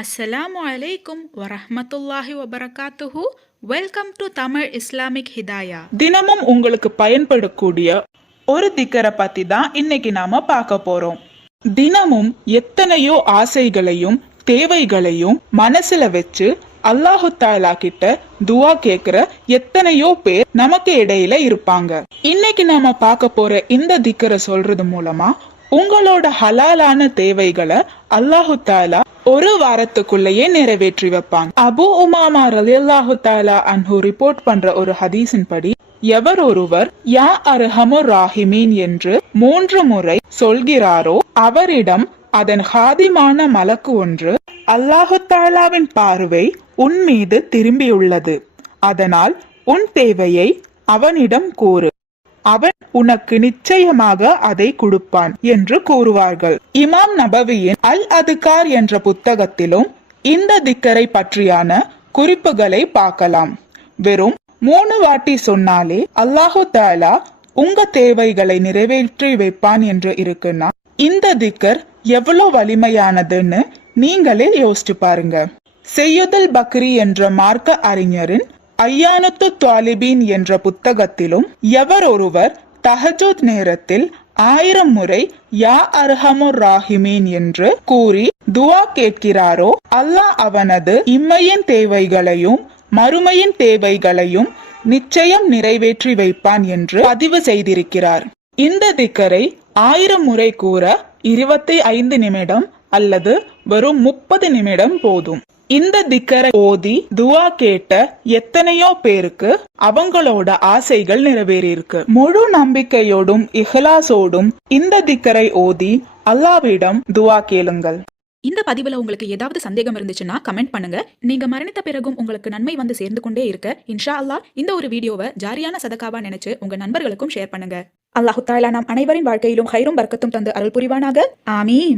அஸ்ஸலாமு அலைக்கும் வரஹ்மத்துல்லாஹி வபரகாத்துஹு. Welcome to Tamil Islamic Hidaya. தினமும் உங்களுக்கு பயன்படக்கூடிய ஒரு திக்கரை பத்தி தான் இன்னைக்கு நாம பார்க்க போறோம். தினமும் எத்தனையோ ஆசைகளையும் தேவைகளையும் மனசுல வச்சு அல்லாஹு தாலா கிட்ட துவா கேக்குற எத்தனையோ பேர் நமக்கு இடையில இருப்பாங்க. இன்னைக்கு நாம பார்க்க போற இந்த திக்கரை சொல்றது மூலமா உங்களோட ஹலாலான தேவைகளை அல்லாஹு தாலா ஒரு வாரத்துக்குள்ளேயே நிறைவேற்றி வைப்பாங்க. அபு உமாமா ரலியல்லாஹு தஆலா அன்ஹு ரிப்போர்ட் பண்ற ஒரு ஹதீஸின் படி, எவர் ஒருவர் யா அர்ஹமுர் ராஹிமீன் என்று 3 முறை சொல்கிறாரோ அவரிடம் அதன் ஹாதிமான மலக்கு ஒன்று, அல்லாஹு தஆலாவின் பார்வை உன் மீது திரும்பியுள்ளது, அதனால் உன் தேவையை அவனிடம் கூறு, அவன் உனக்கு நிச்சயமாக அதை கொடுப்பான் என்று கூறுவார்கள். இமாம் நபவியின் அல் அதுகார் என்ற புத்தகத்திலும் இந்த திக்கரை பற்றியான குறிப்புகளை பார்க்கலாம். வெறும் 3 வாட்டி சொன்னாலே அல்லாஹு தஆலா உங்க தேவைகளை நிறைவேற்றி வைப்பான் என்று இருக்குன்னா இந்த திக்கர் எவ்வளவு வலிமையானதுன்னு நீங்களே யோசிச்சு பாருங்க. செய்யுதல் பக்ரி என்ற மார்க்க அறிஞரின் ஐயானுத்து தாலிபீன் என்ற புத்தகத்திலும் எவர் ஒருவர் தஹஜுத் நேரத்தில் 1000 முறை யா அர்ஹமுர் ராஹிமீன் என்று கூறி துவா கேட்கிறாரோ அல்லாஹ் அவனது இம்மையின் தேவைகளையும் மறுமையின் தேவைகளையும் நிச்சயம் நிறைவேற்றி வைப்பான் என்று பதிவு செய்திருக்கிறார். இந்த திக்கரை 1000 முறை கூற 25 நிமிடம் அல்லது வெறும் 30 நிமிடம் போதும். இந்த திக்கரை ஓதி துவா கேட்ட எத்தனையோ பேருக்கு அவங்களோட ஆசைகள் நிறைவேறியிருக்கு. முழு நம்பிக்கையோடும் இஹ்லாசோடும் இந்த திக்கரை ஓதி அல்லாஹ்விடம் துவா கேளுங்கள். இந்த பதிவுல உங்களுக்கு ஏதாவது சந்தேகம் இருந்துச்சுன்னா கமெண்ட் பண்ணுங்க. நீங்க மரணித்த பிறகும் உங்களுக்கு நன்மை வந்து சேர்ந்து கொண்டே இருக்க இன்ஷா அல்லாஹ் இந்த ஒரு வீடியோவை ஜாரியான சதகாவா நினைச்சு உங்க நண்பர்களுக்கும் ஷேர் பண்ணுங்க. அல்லாஹு தஆலா நம் அனைவரின் வாழ்க்கையிலும் ஹைரும் பர்க்கத்தும் தந்து அருள் புரிவானாக. ஆமீன்.